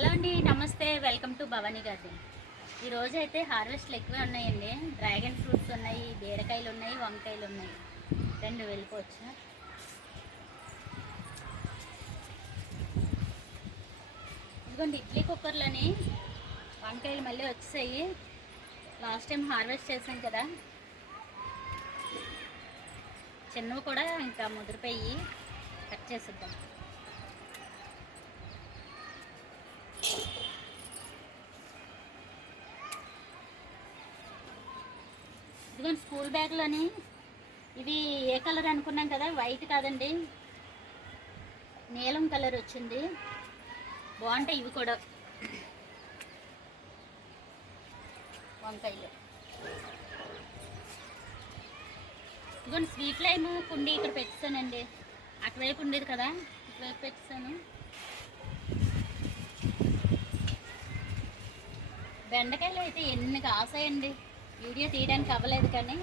Hello అండి నమస్తే. Welcome to Bhavani garden. ఈరోజు అయితే హార్వెస్ట్లు ఎక్కువే ఉన్నాయండి. డ్రాగన్ ఫ్రూట్స్ ఉన్నాయి బీరకాయలు ఉన్నాయి వంకాయలు ఉన్నాయి. రెండు వెళ్ళిపోవచ్చు? ఇదిగోండి ఇడ్లీ కుక్కర్లని వంకాయలు మళ్ళీ వచ్చేసాయి. లాస్ట్ టైం హార్వెస్ట్ చేసాం కదా. చిన్నవి కూడా ఇంకా ముదిరిపోయి కట్ చేసిద్దాం. ఇదిగోండి స్కూల్ బ్యాగ్లోని. ఇది ఏ కలర్ అనుకున్నాం కదా వైట్ కాదండి. నీలం కలర్ వచ్చింది. బాగుంటాయి ఇవి కూడా. వంకాయలు. ఇదిగోండి స్వీట్ లైమ్ కుండీ ఇక్కడ పెట్టానండి. అటువైపు ఉండేది కదా ఇటువైపు పెట్టాను. బెండకాయలు అయితే ఎన్ని కాసాయండి. వీడియో తీయడానికి అవ్వలేదు కానీ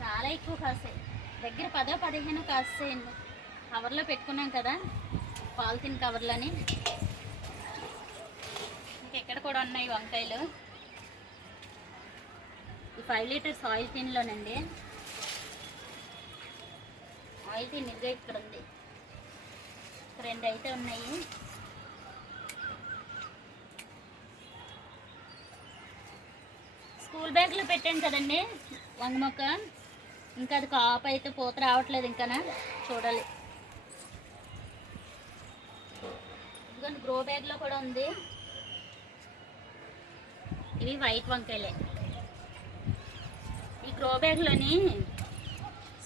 చాలా ఎక్కువ కాస్తాయి దగ్గర పదో పదిహేను కాసాయండి కవర్లో పెట్టుకున్నాం కదా పాలిథిన్ కవర్లని. ఇంకెక్కడ కూడా ఉన్నాయి వంకాయలు. ఈ ఫైవ్ లీటర్స్ ఆయిల్ టిన్లోనండి. ఆయిల్ టిన్ ఇదిగా ఇక్కడ ఉంది రెండు అయితే ఉన్నాయి. స్కూల్ బ్యాగ్లో పెట్టాను కదండి. వంగ మొక్క. ఇంకా అది కాపు అయితే పూత రావట్లేదు ఇంకానా. చూడాలి. ఇదిగోండి గ్రో బ్యాగ్లో కూడా ఉంది. ఇవి వైట్ వంకాయలే. ఈ గ్రో బ్యాగ్లోని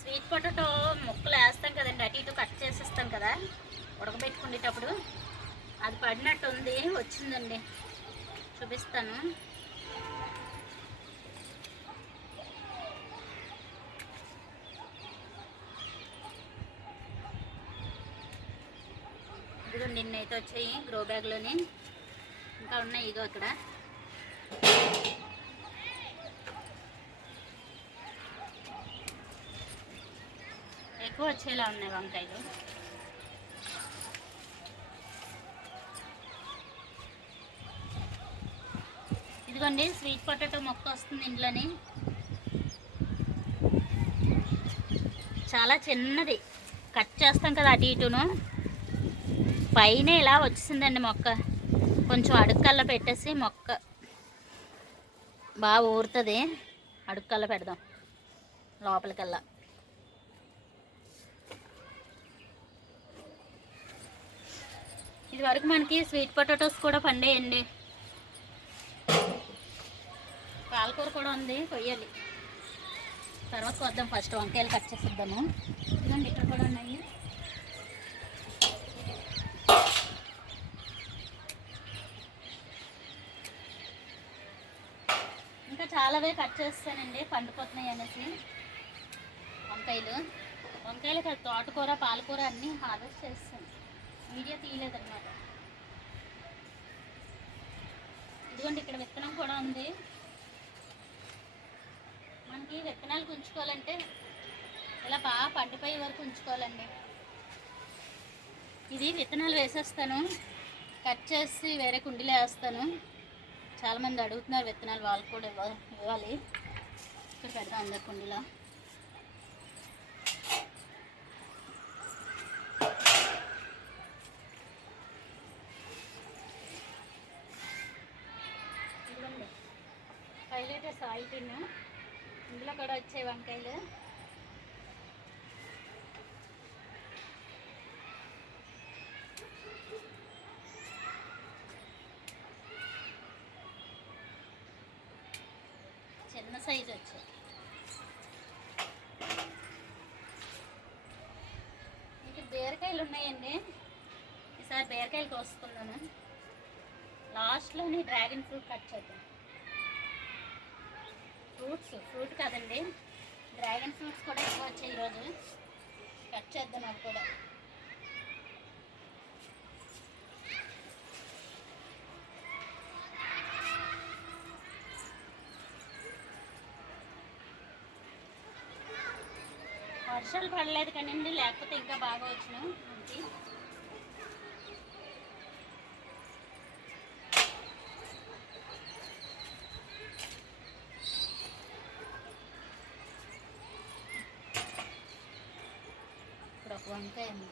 స్వీట్ పొటాటో ముక్కలు వేస్తాం కదండి. అటు ఇటు కట్ చేసేస్తాం కదా. ఉడకబెట్టుకునేటప్పుడు. అది పడినట్టు ఉంది వచ్చిందండి. చూపిస్తాను ఇదిగో నిన్నైతే వచ్చాయి గ్రో బ్యాగ్లోని ఇంకా ఉన్నాయి ఇగో అక్కడ ఎక్కువ వచ్చేలా ఉన్నాయి వంకాయలు. ఇదిగోండి స్వీట్ పొటాటో మొక్క వస్తుంది ఇంట్లోని. చాలా చిన్నది. కట్ చేస్తాం కదా అటు ఇటును. పైన ఇలా వచ్చేసిందండి మొక్క. కొంచెం అడుక్కల్లో పెట్టేసి మొక్క. బాగా ఊరుతుంది. అడుక్కల్లో పెడదాం. లోపలికల్లా. ఇది వరకు మనకి స్వీట్ పొటాటోస్ కూడా పండేయండి. పాలకూర కూడా ఉంది. కొయ్యాలి. తర్వాత వద్దాం ఫస్ట్. వంకాయలు కట్ చేసిద్దాము. ఇదండి ఇక్కడ కూడా ఉన్నాయి. ఇంకా చాలావే కట్ చేస్తానండి పండిపోతున్నాయి అనేసి. వంకాయలు. వంకాయలు కాదు తోటకూర పాలకూర అన్నీ హార్వెస్ట్ చేస్తాను. వీడియో తీయలేదన్నమాట. ఇదిగోండి ఇక్కడ విత్తనం కూడా ఉంది. మనకి విత్తనాలు ఉంచుకోవాలంటే ఇలా బాగా పండిపోయే వరకు ఉంచుకోవాలండి. ఇది విత్తనాలు వేసేస్తాను. కట్ చేసి వేరే కుండీలో వేస్తాను. చాలామంది అడుగుతున్నారు విత్తనాలు వాళ్ళకు కూడా ఇవ్వ ఇవ్వాలి. ఇక్కడ పెడదాం అందరు కుండీలో. ఫైవ్ లీటర్స్ ఆయిల్ టిన్ ఇందులో కూడా వచ్చే వంకాయలు చిన్న సైజ్ వచ్చాయి మీకు బీరకాయలు ఉన్నాయండి. ఈసారి బీరకాయలు కోసుకున్నాను లాస్ట్లోని డ్రాగన్ ఫ్రూట్ కట్ చేద్దాం. ఫ్రూట్స్ ఫ్రూట్ కాదండి. డ్రాగన్ ఫ్రూట్స్ కూడా ఎక్కువ వచ్చాయి ఈరోజు. కట్ చేద్దాం అవి కూడా. వర్షాలు పడలేదు కానివ్వండి లేకపోతే ఇంకా బాగా వచ్చినాం ఇప్పుడు ఒక వంకాయ ఉంది.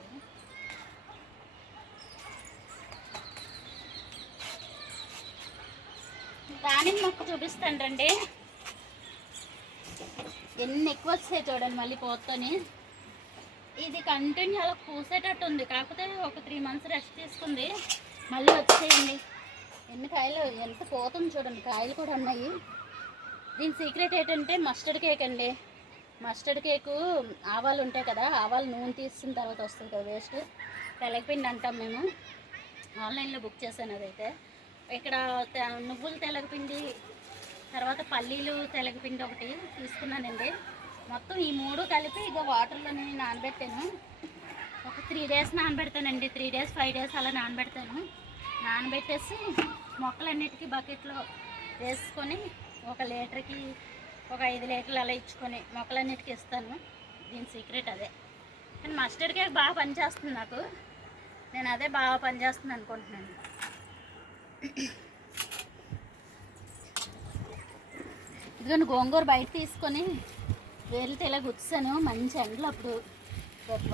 దానిమ్మ చూపిస్తాను రండి. ఎన్ని ఎక్కువ వస్తాయి చూడండి మళ్ళీ పోతోని. ఇది కంటిన్యూ అలా పూసేటట్టు ఉంది. కాకపోతే ఒక త్రీ మంత్స్ రెస్ట్ తీసుకుంది. మళ్ళీ వచ్చేయండి. ఎన్ని కాయలు ఎంత పోతుంది చూడండి. కాయలు కూడా ఉన్నాయి. దీని సీక్రెట్ ఏంటంటే మస్టర్డ్ కేక్ అండి. మస్టర్డ్ కేకు ఆవాలు ఉంటాయి కదా ఆవాలు నూనె తీసిన తర్వాత వస్తుంది కదా వేస్ట్ తెలగపిండి అంటాం మేము. ఆన్లైన్లో బుక్ చేశాను అదైతే. ఇక్కడ నువ్వులు తెలగపిండి తర్వాత పల్లీలు తెలగపిండి ఒకటి తీసుకున్నానండి. మొత్తం ఈ మూడు కలిపి ఇక నేను నానబెట్టాను. ఒక త్రీ డేస్ నానబెడతానండి. త్రీ డేస్ ఫైవ్ డేస్ అలా నానబెడతాను. నానబెట్టేసి మొక్కలన్నిటికీ బకెట్లో వేసుకొని ఒక లీటర్కి ఒక ఐదు లీటర్లు అలా ఇచ్చుకొని మొక్కలన్నిటికీ ఇస్తాను. దీని సీక్రెట్ అదే. కానీ మస్టర్డ్ కేక్ బాగా పనిచేస్తుంది నాకు. నేను అదే బాగా పనిచేస్తుంది అనుకుంటున్నాను. ఇదిగోండి గోంగూర బయట తీసుకొని వేలితే ఇలా గుచ్చాను. మంచి ఎండలు అప్పుడు.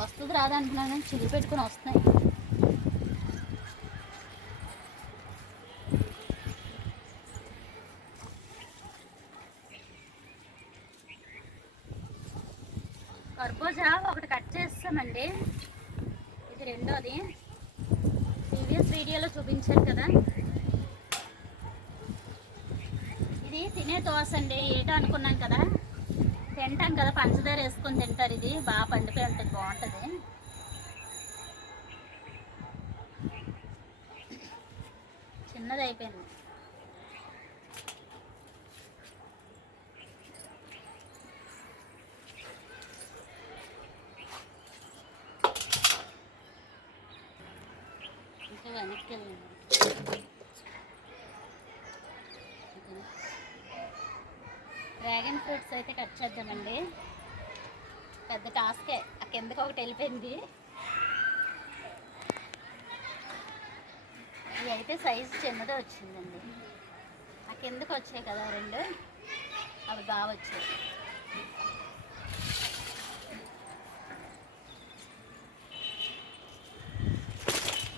వస్తుంది రాదనుకున్నాను కానీ చిల్లు పెట్టుకొని వస్తున్నాయి. కర్బూజా ఒకటి కట్ చేస్తామండి. ఇది రెండోది. ప్రీవియస్ వీడియోలో చూపించాను కదా. ఇది తినే దోశ అండి ఏటో అనుకున్నాం కదా. తింటాం కదా పంచదార వేసుకొని తింటారు ఇది. బాగా పండిపోయి ఉంటుంది బాగుంటుంది. చిన్నది అయిపోయింది. వెనక్కి వెళ్ళండి డ్రాగన్ ఫ్రూట్స్ అయితే కట్ చేద్దామండి. పెద్ద టాస్కే. ఆ కిందకి ఒకటి వెళ్ళిపోయింది. ఇది అయితే సైజు చిన్నదే వచ్చిందండి. ఆ కిందకి వచ్చాయి కదా రెండు. అవి బాగా వచ్చాయి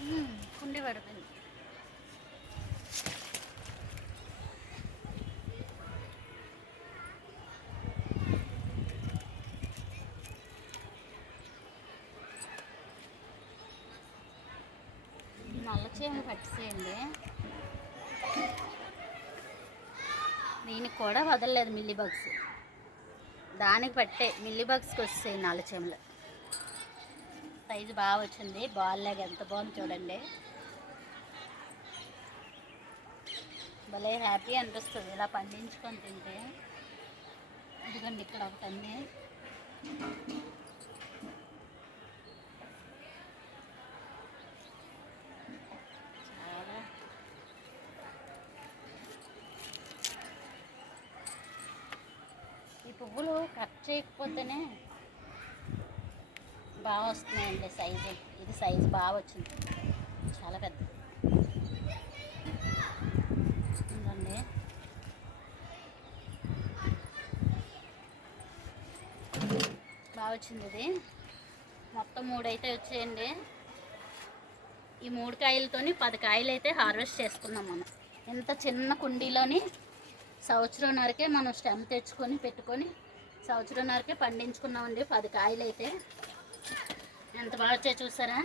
మ్మ్, కుండి పడిపోయింది నల్ల చీమలు దీనికి కూడా వదలలేదు మిల్లీ బగ్స్. దానికి పట్టే మిల్లీ బగ్స్కి వస్తాయి నల్ల చీమలు సైజు బాగా వచ్చింది. బాల్ లాగా ఎంత బాగుంది చూడండి. భలే హ్యాపీ అనిపిస్తుంది ఇలా పండించుకొని తింటే. ఇదిగోండి ఇక్కడ ఒకటి ఉంది చాలా ఈ పువ్వులు కట్ చేయకపోతేనే బాగా వస్తున్నాయండి సైజు ఇది సైజు బాగా వచ్చింది. చాలా పెద్ద. ఉందండి బాగా వచ్చింది ఇది. మొత్తం మూడు అయితే వచ్చాయండి. ఈ మూడు కాయలతోని పది కాయలు అయితే హార్వెస్ట్ చేసుకున్నాం మనం. ఇంత చిన్న కుండీలోని సంవత్సరంన్నరకే మనం స్టెమ్ తెచ్చుకొని పెట్టుకొని సంవత్సరంన్నరకే పండించుకున్నామండి పది కాయలు అయితే ఎంత బాగా వచ్చాయి చూసారా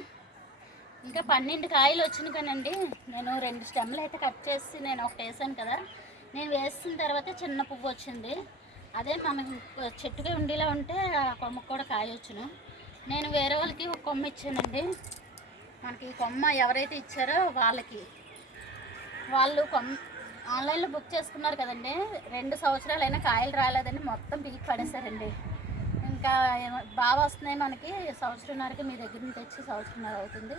ఇంకా పన్నెండు కాయలు వచ్చినాయి కానండి నేను రెండు స్టెమ్లు అయితే కట్ చేసి నేను ఒకటి వేసాను కదా. నేను వేసిన తర్వాత చిన్న పువ్వు వచ్చింది. అదే మనం చెట్టుకే ఉండేలా ఉంటే ఆ కొమ్మకు కూడా కాయ వచ్చును. నేను వేరే వాళ్ళకి ఒక కొమ్మ ఇచ్చానండి. మనకి ఈ కొమ్మ ఎవరైతే ఇచ్చారో వాళ్ళకి. వాళ్ళు కొమ్మ ఆన్లైన్లో బుక్ చేసుకున్నారు కదండి. రెండు సంవత్సరాలైనా కాయలు రాలేదని మొత్తం పీకి పడేశారండి. ఇంకా బాగా వస్తున్నాయి మనకి. సంవత్సరంన్నరకి మీ దగ్గర నుంచి తెచ్చి సంవత్సరంన్నర అవుతుంది.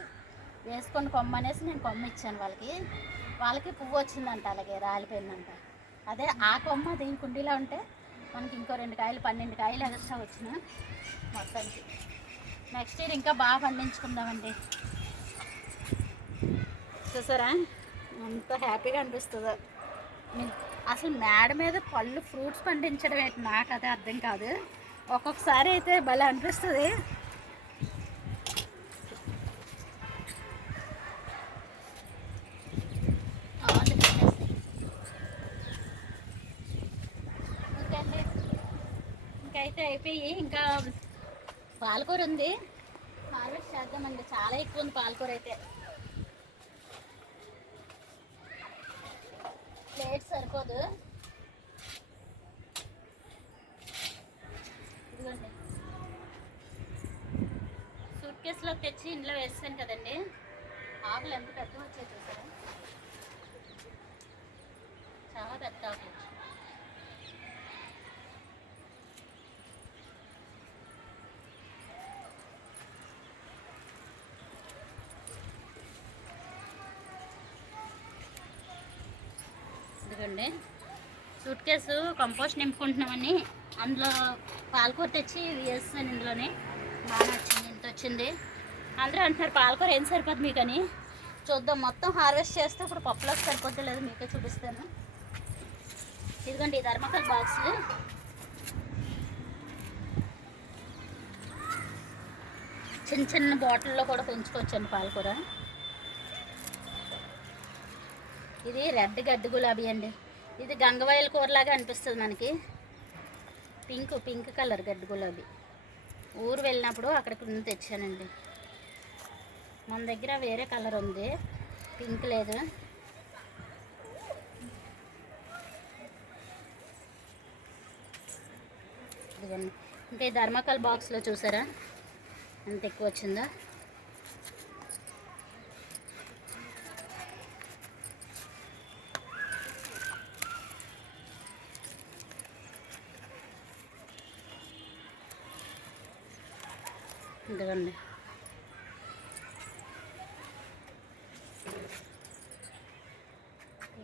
వేసుకొని కొమ్మ అనేసి నేను కొమ్మ ఇచ్చాను వాళ్ళకి. వాళ్ళకి పువ్వు వచ్చిందంట అలాగే రాలిపోయిందంట. అదే ఆ కొమ్మ దీని కుండీలో ఉంటే మనకి ఇంకో రెండు కాయలు పన్నెండు కాయలు ఎక్స్ట్రా వచ్చిన మొత్తానికి. నెక్స్ట్ ఇయర్ ఇంకా బాగా పండించుకుందామండి. చూసారా? ఎంత హ్యాపీగా అనిపిస్తుందో. అసలు మేడ మీద పళ్ళు ఫ్రూట్స్ పండించడం ఏంటి నాకు అదే అర్థం కాదు. ఒక్కొక్కసారి అయితే భలే అనిపిస్తుంది. ఇంకైతే అయిపోయి ఇంకా పాలకూర ఉంది. హార్వెస్ట్ చేద్దామండి. చాలా ఎక్కువ ఉంది పాలకూర అయితే. చూడండి. సూట్ కేసు కంపోస్ట్ నింపుకుంటున్నామని. అందులో పాలకూర తెచ్చి వేస్తాను ఇందులోనే. బాగా నచ్చింది ఇంత వచ్చింది. అందరూ అంటున్నారు పాలకూర ఏం సరిపోద్ది మీకని. చూద్దాం మొత్తం హార్వెస్ట్ చేస్తే ఇప్పుడు పప్పులోకి సరిపోద్ది లేదు మీకే చూపిస్తాను. ఇదిగోండి ఈ ధర్మకల్ బాక్స్ చిన్న చిన్న బాటిల్లో కూడా పెంచుకోవచ్చండి పాలకూర. ఇది రెడ్ గడ్డి గులాబీ అండి. ఇది గంగవాయల కూరలాగా అనిపిస్తుంది మనకి. పింక్ పింక్ కలర్ గడ్డి గులాబీ. ఊరు వెళ్ళినప్పుడు అక్కడికి నుండి తెచ్చానండి. మన దగ్గర వేరే కలర్ ఉంది. పింక్ లేదు. ఇదిగోండి. ఇంకా ఈ ధర్మకాల్ బాక్స్లో చూసారా? ఎంత ఎక్కువ వచ్చిందో? ఇదిగండి.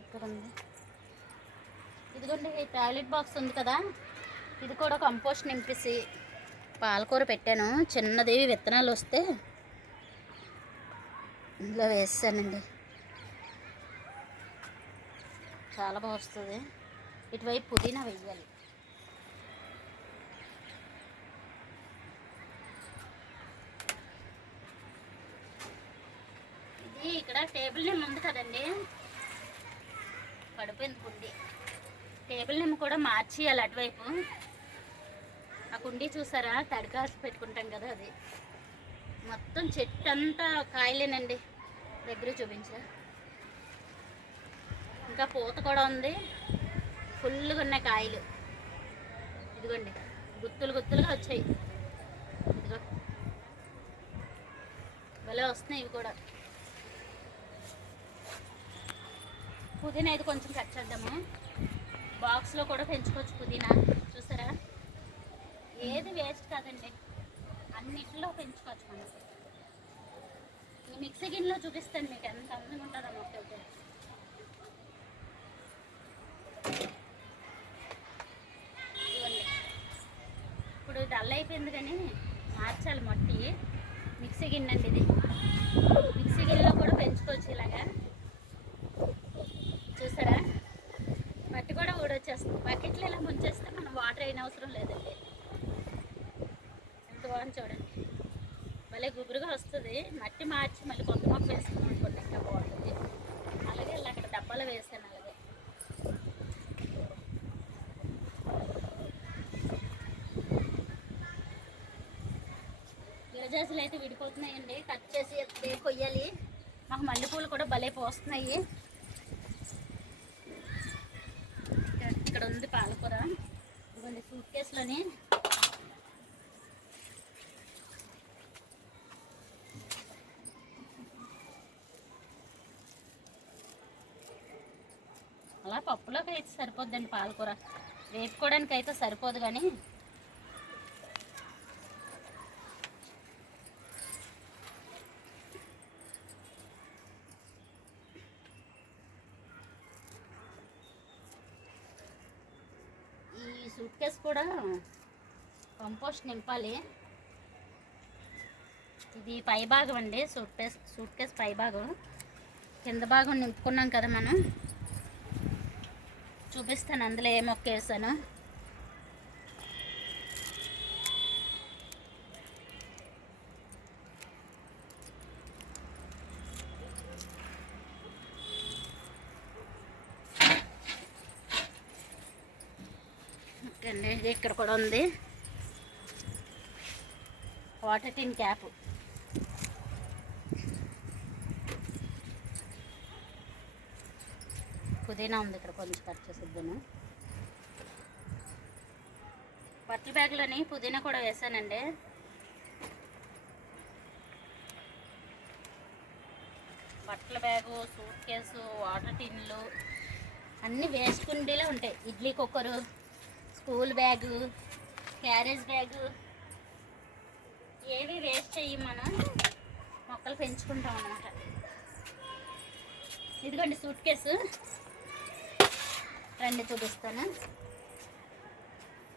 ఇక్కడ ఉంది ఇదిగోండి ఈ టాయిలెట్ బాక్స్ ఉంది కదా. ఇది కూడా కంపోస్ట్ నింపేసి పాలకూర పెట్టాను. చిన్నది విత్తనాలు వస్తే ఇందులో వేసానండి చాలా బాగా వస్తుంది. ఇటువైపు పుదీనా వెయ్యాలి ఇది ఇక్కడ టేబుల్ నిమ్మ ఉంది కదండి. పడిపోయింది కుండి. టేబుల్ నిమ్మ కూడా మార్చేయాలి అటువైపు. ఆ కుండీ చూసారా? తడికాసి పెట్టుకుంటాం కదా అది. మొత్తం చెట్టు అంతా కాయలేనండి. దగ్గర చూపించా ఇంకా పూత కూడా ఉంది. ఫుల్గా ఉన్నాయి కాయలు. ఇదిగోండి. గుత్తులు గుత్తులుగా వచ్చాయి. ఇదిగో. భలే వస్తున్నాయి ఇవి కూడా. పుదీనా అయితే కొంచెం కట్ చేద్దాము. బాక్స్లో కూడా పెంచుకోవచ్చు పుదీనా. చూసారా? ఏది వేస్ట్ కాదండి. అన్నిటిలో పెంచుకోవచ్చు మనం. ఈ మిక్సీ గిన్నెలో చూపిస్తాను మీకు ఎంత అందంగా ఉంటుందో మొక్క ఇప్పుడు డల్ అయిపోయింది కానీ మార్చాలి మట్టి. మిక్సీ గిన్నె అండి ఇది. మిక్సీ గిన్నెలో కూడా పెంచుకోవచ్చు ఇలాగా చూసారా మట్టి కూడా చెట్లు ఇలా ముంచేస్తే మనం వాటర్ అయిన అవసరం లేదండి. ఎంత బాగుంది చూడండి. భలే గుబురుగా వస్తుంది. మట్టి మార్చి మళ్ళీ కొత్త మొక్క వేసుకున్నాం అనుకోండి ఇంకా బాగుంటుంది. అలాగే ఇలా అక్కడ డబ్బాలో వేసాను అలాగే. గిరజాసులు అయితే విడిపోతున్నాయండి. కట్ చేసి కొయ్యాలి. మాకు మల్లెపూలు కూడా భలే పోస్తున్నాయి. ఇక్కడ- ఉంది పాలకూర. ఇవ్వండి సూట్ కేసులోని అలా పప్పులోకి అయితే సరిపోద్దండి పాలకూర. వేపుకోవడానికి అయితే సరిపోదు కానీ ఈ సూట్ కేసు కూడా పోస్ట్ నింపాలి. ఇది పై భాగం అండి సూట్ కేస్ సూట్ కేస్ పై భాగం. కింద భాగం నింపుకున్నాం కదా మనం. చూపిస్తాను అందులో ఏ మొక్క వేసాను. ఓకే అండి ఇది ఇక్కడ కూడా ఉంది. Water tin cap. పుదీనా ఉంది ఇక్కడ కొంచెం కట్ చేసిద్దాను బట్టల బ్యాగ్లోని పుదీనా కూడా వేసానండి. బట్టల బ్యాగు సూట్ కేసు వాటర్ టిన్లు అన్నీ వేస్ట్ కుండీలో ఉంటాయి. Idli cooker school bag carriage bag. ఏవి వేస్ట్ చెయ్యి మనం మొక్కలు పెంచుకుంటాం అన్నమాట. ఇదిగోండి సూట్ కేసు. రండి చూపిస్తాను.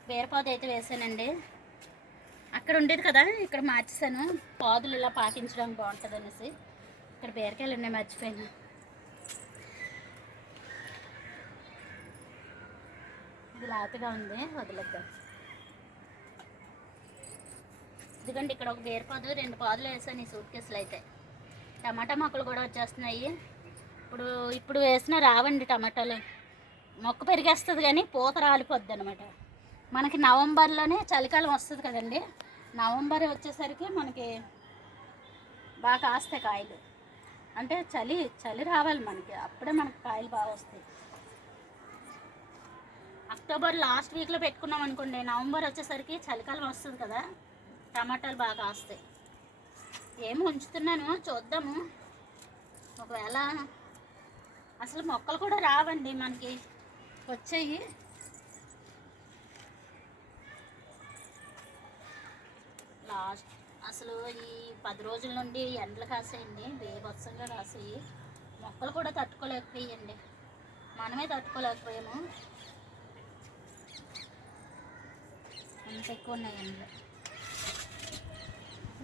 బీరపాదు అయితే వేసానండి. అక్కడ ఉండేది కదా ఇక్కడ మార్చేసాను పాదులు ఇలా పాటించడం బాగుంటుంది అనేసి ఇక్కడ బీరకాయలు ఉన్నాయి మర్చిపోయాను. ఇది లాతగా ఉంది వదిలేద్దాం. ఇదిగోండి ఇక్కడ ఒక బీరపాదు రెండు పాదులు వేసాను ఈ సూట్ కేసులు అయితే. టమాటా మొక్కలు కూడా వచ్చేస్తున్నాయి. ఇప్పుడు ఇప్పుడు వేసిన రావండి టమాటాలు. మొక్క పెరిగేస్తుంది కానీ పూత రాలిపోద్ది అనమాట మనకి నవంబర్లోనే చలికాలం వస్తుంది కదండి. నవంబర్ వచ్చేసరికి మనకి బాగా కాస్తాయి కాయలు. అంటే చలి చలి రావాలి మనకి. అప్పుడే మనకి కాయలు బాగా వస్తాయి. అక్టోబర్ లాస్ట్ వీక్లో పెట్టుకున్నాం అనుకోండి నవంబర్ వచ్చేసరికి చలికాలం వస్తుంది కదా. టమాటాలు బాగా కాస్తాయి. ఏమి ఉంచుతున్నాను చూద్దాము. ఒకవేళ అసలు మొక్కలు కూడా రావండి మనకి. వచ్చాయి. లాస్ట్ అసలు ఈ పది రోజుల నుండి ఎండలు కాసేయండి బేభత్సంగా కాసాయి. మొక్కలు కూడా తట్టుకోలేకపోయాయండి. మనమే తట్టుకోలేకపోయాము. అంత ఎక్కువ ఉన్నాయి ఎండలు.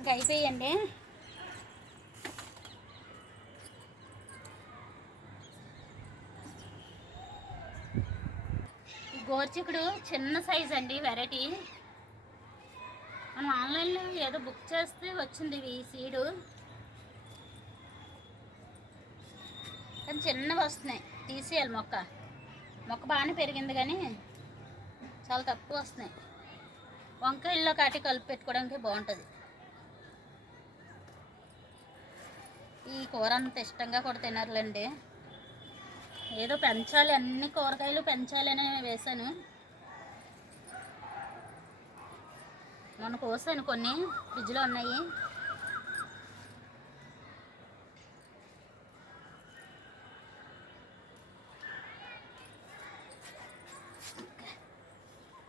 ఇంకా అయిపోయండి గోర్చికుడు చిన్న సైజ్ అండి వెరైటీ. మనం ఆన్లైన్లో ఏదో బుక్ చేస్తే వచ్చింది ఈ సీడు. కానీ చిన్నవి వస్తున్నాయి. తీసేయాలి మొక్క. మొక్క బాగానే పెరిగింది కానీ చాలా తక్కువ వస్తున్నాయి. వంకాయల్లో కాటి కలిపి పెట్టుకోవడానికి బాగుంటుంది. ఈ కూర అంత ఇష్టంగా కూడా తినరులేండి. ఏదో పెంచాలి అన్ని కూరగాయలు పెంచాలని వేశాను. మొన్న కోసాను కొన్ని ఫ్రిడ్జ్లో ఉన్నాయి.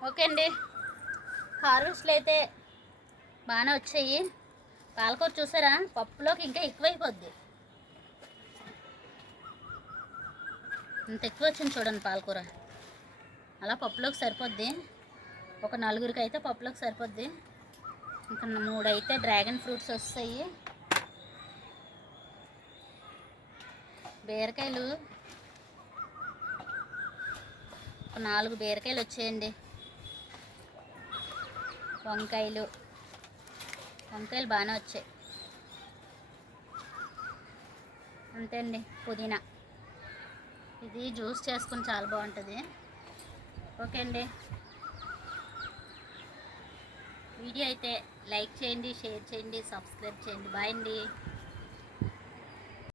ఓకే అండి. హార్వెస్ట్లు అయితే బాగానే వచ్చాయి. పాలకూర చూసారా? పప్పులోకి ఇంకా ఎక్కువైపోద్ది. ఇంత ఎక్కువ వచ్చింది చూడండి పాలకూర. అలా పప్పులోకి సరిపోద్ది. ఒక నలుగురికి అయితే పప్పులోకి సరిపోద్ది. ఇంకా మూడు అయితే డ్రాగన్ ఫ్రూట్స్ వస్తాయి. బీరకాయలు. ఒక నాలుగు బీరకాయలు వచ్చాయండి. వంకాయలు. వంకాయలు బాగానే వచ్చాయి. అంతే అండి పుదీనా. ఇది జ్యూస్ చేసుకుని చాలా బాగుంటుంది. ఓకే అండి వీడియో అయితే లైక్ చేయండి షేర్ చేయండి సబ్స్క్రైబ్ చేయండి. బాయ్ అండి.